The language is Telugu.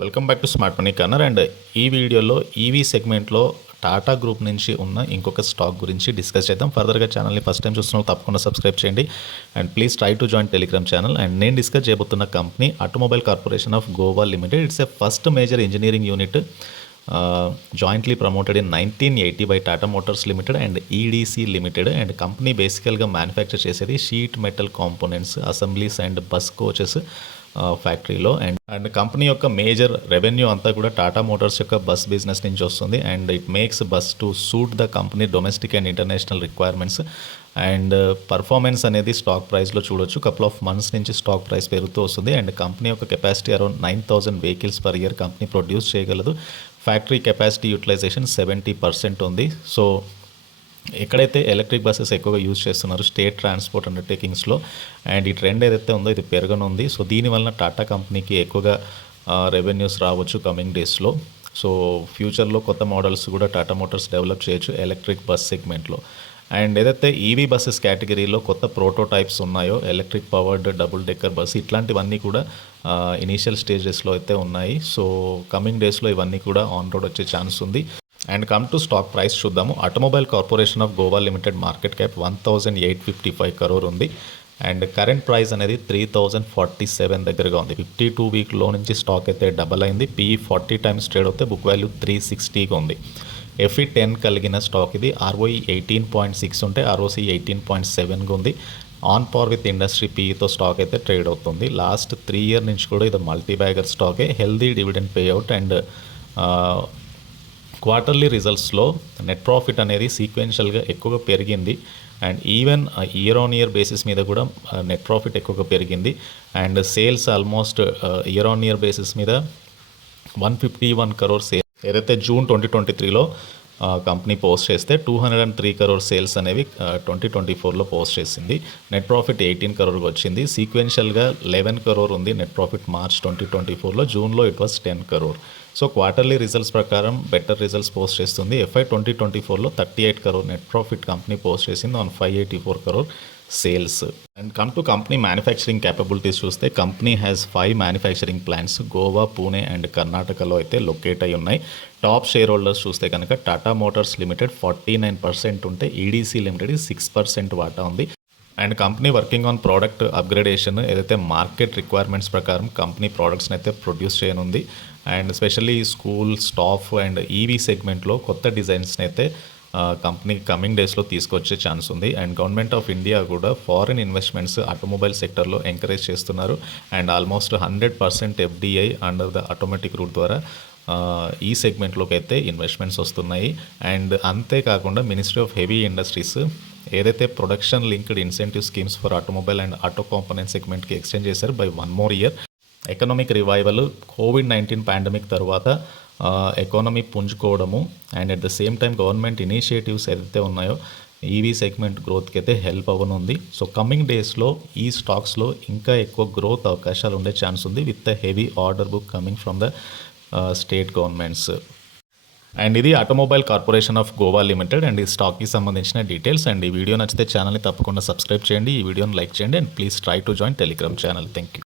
Welcome back to smart money corner. And ఈ వీడియోలో ఈవీ సెగ్మెంట్లో టాటా గ్రూప్ నుంచి ఉన్న ఇంకొక స్టాక్ గురించి డిస్కస్ చేద్దాం. ఫర్దర్గా ఛానల్ని ఫస్ట్ టైం చూస్తున్న తప్పకుండా సబ్స్క్రైబ్ చేయండి and please try to join Telegram channel. And నేను డిస్కస్ చేయబోతున్న company automobile corporation of Goa limited. It's a first major engineering unit jointly promoted in 1980 by Tata Motors limited and EDC limited. And company బేసికల్గా మ్యానుఫ్యాక్చర్ చేసేది sheet metal components, assemblies and bus coaches ఫ్యాక్టరీలో. అండ్ కంపెనీ యొక్క మేజర్ రెవెన్యూ అంతా కూడా టాటా మోటార్స్ యొక్క బస్ బిజినెస్ నుంచి వస్తుంది. And it makes bus to suit the company domestic and international requirements. And performance అనేది స్టాక్ ప్రైస్లో చూడొచ్చు. కపుల్ ఆఫ్ మంత్స్ నుంచి స్టాక్ ప్రైస్ పెరుగుతూ వస్తుంది. అండ్ కంపెనీ యొక్క capacity around 9,000 vehicles per year company produce చేయగలదు. ఫ్యాక్టరీ కెపాసిటీ యూటిలైజేషన్ 70% ఉంది. సో ఎక్కడైతే ఎలక్ట్రిక్ బస్సెస్ ఎక్కువగా యూజ్ చేస్తున్నారు స్టేట్ ట్రాన్స్పోర్ట్ అండర్టేకింగ్స్లో, అండ్ ఈ ట్రెండ్ ఏదైతే ఉందో ఇది పెరగనుంది. సో దీనివల్ల టాటా కంపెనీకి ఎక్కువగా రెవెన్యూస్ రావచ్చు కమింగ్ డేస్లో. సో ఫ్యూచర్లో కొత్త మోడల్స్ కూడా టాటా మోటార్స్ డెవలప్ చేయొచ్చు ఎలక్ట్రిక్ బస్ సెగ్మెంట్లో. అండ్ ఏదైతే ఈవీ బస్సెస్ కేటగిరీలో కొత్త ప్రోటోటైప్స్ ఉన్నాయో electric powered double decker bus, ఇట్లాంటివన్నీ కూడా ఇనీషియల్ స్టేజెస్లో అయితే ఉన్నాయి. సో కమింగ్ డేస్లో ఇవన్నీ కూడా ఆన్ రోడ్ వచ్చే ఛాన్స్ ఉంది. And come to stock price చూద్దాము. Automobile corporation of Goa limited market cap 1,855 crore ఉంది. అండ్ కరెంట్ ప్రైస్ అనేది 3,047 దగ్గరగా ఉంది. 52 వీక్లో నుంచి స్టాక్ అయితే డబల్ అయింది. PE 40 టైమ్స్ ట్రేడ్ అవుతే బుక్ వాల్యూ 360గా ఉంది. FE 10 కలిగిన స్టాక్ ఇది. ROE 18.6 ఉంటే ROC 18.7గా ఉంది. ఆన్ పార్ విత్ ఇండస్ట్రీ PEతో స్టాక్ అయితే ట్రేడ్ అవుతుంది. లాస్ట్ 3 year నుంచి కూడా ఇది మల్టీ బ్యాగర్ స్టాకే. Healthy dividend payout and quarterly రిజల్ట్స్లో నెట్ ప్రాఫిట్ అనేది సీక్వెన్షియల్గా ఎక్కువగా పెరిగింది. And even year on year basis మీద కూడా నెట్ ప్రాఫిట్ ఎక్కువగా పెరిగింది. And sales almost year on year basis మీద 151 crore సేల్ ఏదైతే జూన్ 2023లో కంపెనీ పోస్ట్ చేస్తే 203 crore సేల్స్ అనేవి 2024లో పోస్ట్ చేసింది. నెట్ ప్రాఫిట్ 18 crore వచ్చింది. సీక్వెన్షియల్గా 11 crore ఉంది నెట్ ప్రాఫిట్ మార్చ్ 2024లో. జూన్లో it was 10 crore. So quarterly results ప్రకారం బెటర్ రిజల్ట్స్ పోస్ట్ చేస్తుంది. FY 2024లో 38 crore net profit company post చేసింది on 584 crore sales. And come to company manufacturing capabilities చూస్తే company has 5 manufacturing plants Goa, Pune and కర్ణాటకలో అయితే లొకేట్ అయి ఉన్నాయి. టాప్ షేర్ హోల్డర్స్ చూస్తే కనుక టాటా మోటార్స్ లిమిటెడ్ 49% ఉంటే ఈడీసీ లిమిటెడ్ 6% వాటా ఉంది. And company working on product upgradation, ఏదైతే మార్కెట్ రిక్వైర్మెంట్స్ ప్రకారం కంపెనీ ప్రోడక్ట్స్ని అయితే ప్రొడ్యూస్ చేయనుంది. And specially school, staff and EV సెగ్మెంట్లో కొత్త డిజైన్స్ని అయితే కంపెనీ కమింగ్ డేస్లో తీసుకొచ్చే ఛాన్స్ ఉంది. అండ్ గవర్నమెంట్ ఆఫ్ ఇండియా కూడా ఫారిన్ ఇన్వెస్ట్మెంట్స్ ఆటోమొబైల్ సెక్టర్లో ఎంకరేజ్ చేస్తున్నారు. And almost 100% FDI under the automatic route ద్వారా ఈ సెగ్మెంట్లోకి అయితే ఇన్వెస్ట్మెంట్స్ వస్తున్నాయి. అండ్ అంతేకాకుండా మినిస్ట్రీ ఆఫ్ హెవీ ఇండస్ట్రీస్ ఏదైతే production linked incentive schemes for automobile and auto component సెగ్మెంట్కి ఎక్స్టెండ్ చేశారు by 1 more year. Economic revival, కోవిడ్-19 పాండమిక్ తర్వాత ఎకానమీ పుంజుకోవడము and at the same time government initiatives ఏదైతే ఉన్నాయో ఈవీ సెగ్మెంట్ గ్రోత్కి అయితే హెల్ప్ అవ్వనుంది. సో కమింగ్ డేస్లో ఈ స్టాక్స్లో ఇంకా ఎక్కువ గ్రోత్ అవకాశాలు ఉండే ఛాన్స్ ఉంది with the heavy order book coming from the state governments. And ఇది automobile corporation of Goa limited and ఈ స్టాక్కి సంబంధించిన డీటెయిల్స్. అండ్ ఈ వీడియో నచ్చితే ఛానల్ని తప్పకుండా సబ్స్క్రైబ్ చేయండి, ఈ వీడియోని లైక్ చేయండి and please try to join Telegram channel. Thank you.